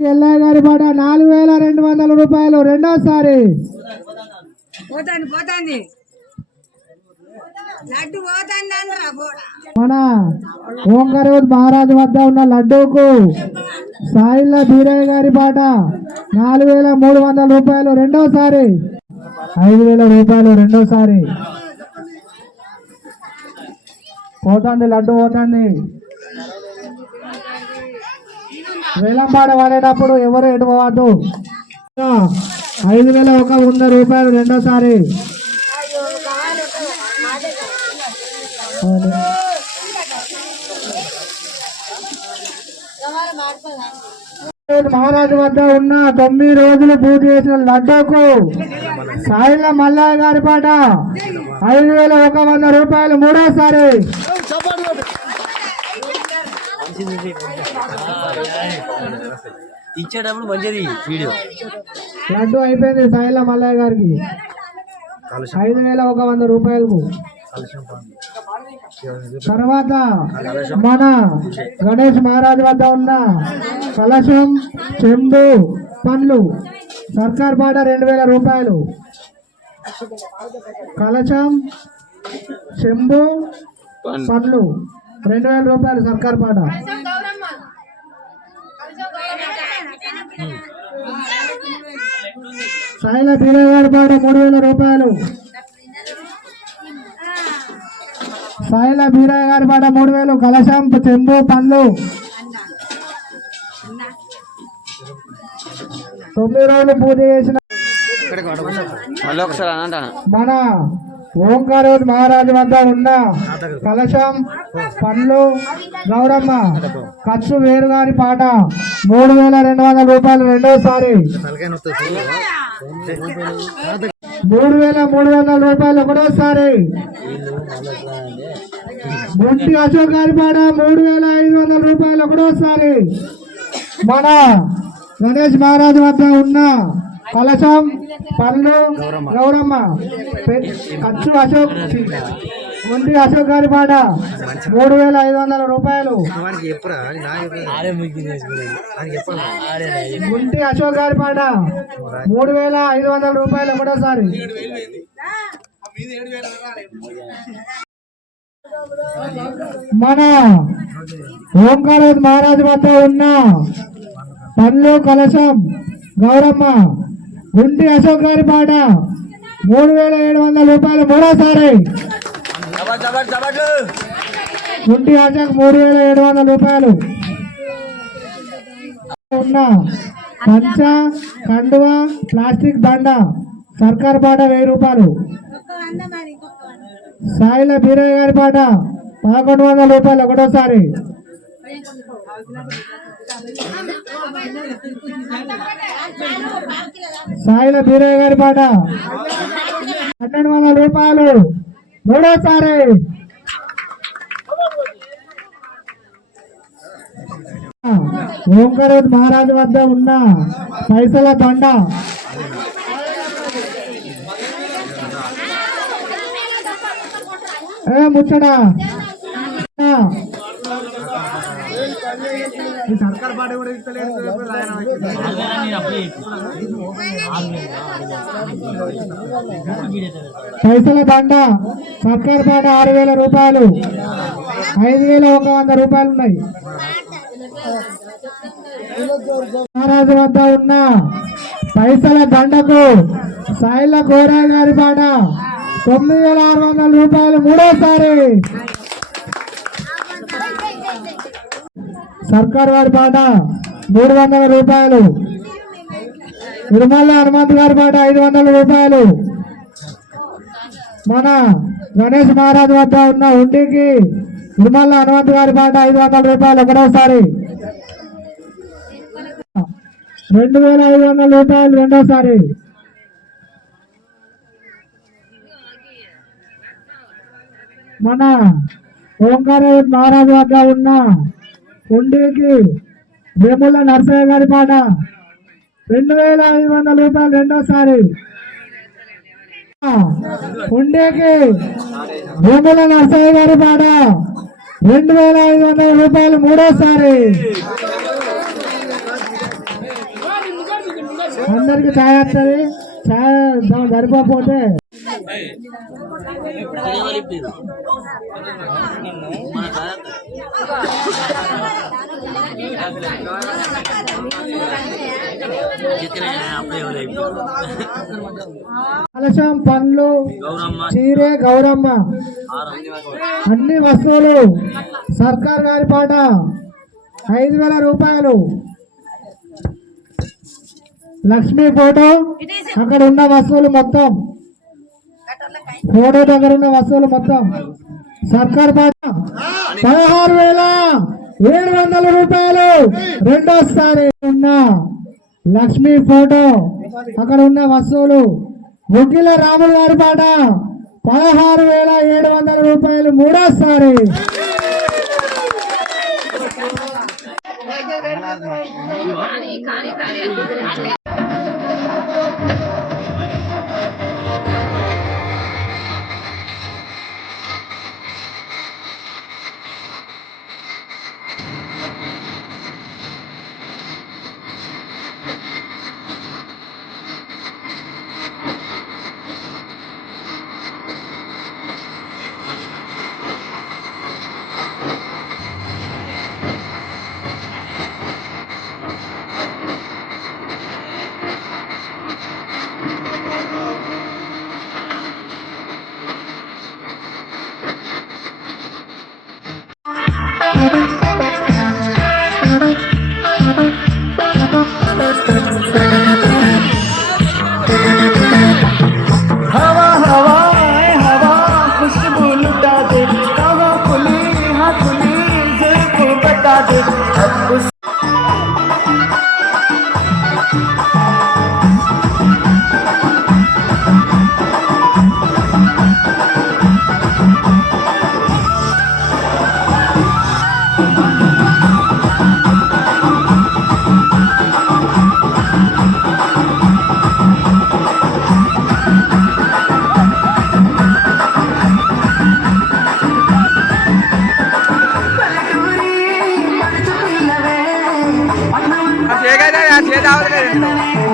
ఎల్లయ్య గారి పాట 4200 రూపాయలు రెండోసారి. మన ఓంకారేశ్వర మహారాజు వద్ద ఉన్న లడ్డూకు సాయిల బీరయ్య గారి పాట 4300 రూపాయలు రెండోసారి. 5000 రూపాయలు రెండోసారి. పోతుంది లడ్డు పోతుంది. వేలంపాట వాడేటప్పుడు ఎవరు ఎటుపోవద్దు. 5100 రూపాయలు రెండోసారి. మహారాజు వద్ద ఉన్న 9 రోజులు పూజ చేసిన లడ్డూకు సాయిల మల్లయ్య గారి పాట 5100 రూపాయలు మూడోసారి. ఇచ్చేటప్పుడు మంచిది వీడియో. లడ్డు అయిపోయింది సాయిల మల్లయ్య గారికి 5100 రూపాయలకు. తర్వాత మన గణేష్ మహారాజు వద్ద ఉన్న కలశం చెంబు పండ్లు సర్కార్ పాట 2000 రూపాయలు. కలశం చెంబు పండ్లు 2000 రూపాయలు సర్కార్ పాట. సాయిల బీరయ్య గారి పాట 3000 రూపాయలు. సాయిల బీరయ్య గారి పాట 3000. కలశం చెంబు పండ్లు 9 రోజులు పూజ చేసిన మన ఓంకారేశ్వర మహారాజు వద్ద ఉన్న కలశం పండ్లు గౌరమ్మ ఖర్చు వేరు గారి పాట 3200 రూపాయలు రెండోసారి. 3300 రూపాయలు ఒకటోసారి. గుంటి అశోక్ గారి పాట 3500 రూపాయలు ఒకటోసారి. మన గణేష్ మహారాజు వద్ద ఉన్న కలశం పళ్ళు గౌరమ్మ ఖర్చు అశోక్ గుంటి అశోక్ గారి పాట 3500 రూపాయలు. గుంటి అశోక్ గారి పాట 3500 రూపాయలు ఒకటోసారి. మన ఓంకారేశ్వర మహారాజు వద్ద ఉన్న పళ్ళు కలశం గౌరమ్మ గుంటి అశోక్ గారి పాట 3700 రూపాయలు మూడోసారి. గుంటి అశోక్ 3700 రూపాయలు. ఉన్న పంచ కండువ ప్లాస్టిక్ బండ సర్కార్ పాట 1000 రూపాయలు. సాయిల బీరయ్య గారి పాట 1100 రూపాయలు ఒకటోసారి. సాయిల బీరయ్య గారి పాట 1200 రూపాయలు మూడోసారి. ఓంకారేశ్వర మహారాజు వద్ద ఉన్న పైసల దండ ముచ్చడా సర్కార్ పాట కూడా పైసల దండ సర్కార్ పాట 6000 రూపాయలు. 5100 రూపాయలు ఉన్నాయి. మహారాజు వద్ద ఉన్న పైసల దండకు సాయిల కోరయ్య గారి పాట 9600 రూపాయలు మూడోసారి. సర్కార్ వారి పాట 300 రూపాయలు. తిరుమల హనుమంత్ గారి పాట 500 రూపాయలు. మన గణేష్ మహారాజు వద్ద ఉన్న ఉండికి తిరుమల హనుమంత్ గారి పాట 500 రూపాయలు ఒకటోసారి. 2500 రూపాయలు రెండోసారి. మన ఓంకారేశ్వర మహారాజు వద్ద ఉన్న ఉండికి వేముల నరసయ్య గారి పాట 2500 రూపాయలు రెండోసారి. ఉండికి వేముల నరసయ్య గారి పాట 2500 రూపాయలు మూడోసారి. అందరికి ఛాయ్ వస్తుంది. ఛాయ్ సరిపోతే కలశం, పండ్లు, చీరే, గౌరమ్మ అన్ని వస్తువులు సర్కార్ గారి పాట 5,000 రూపాయలు. లక్ష్మీ ఫోటో అక్కడ ఉన్న వస్తువులు మొత్తం, ఫోటో దగ్గర ఉన్న వస్తువులు మొత్తం సర్కార్ పాట 16,700 రూపాయలు. రెండోసారి ఉన్న లక్ష్మీ ఫోటో అక్కడ ఉన్న వస్తువులు వకీల రాములు గారి పాట 16,700 రూపాయలు. మూడోసారి చేయ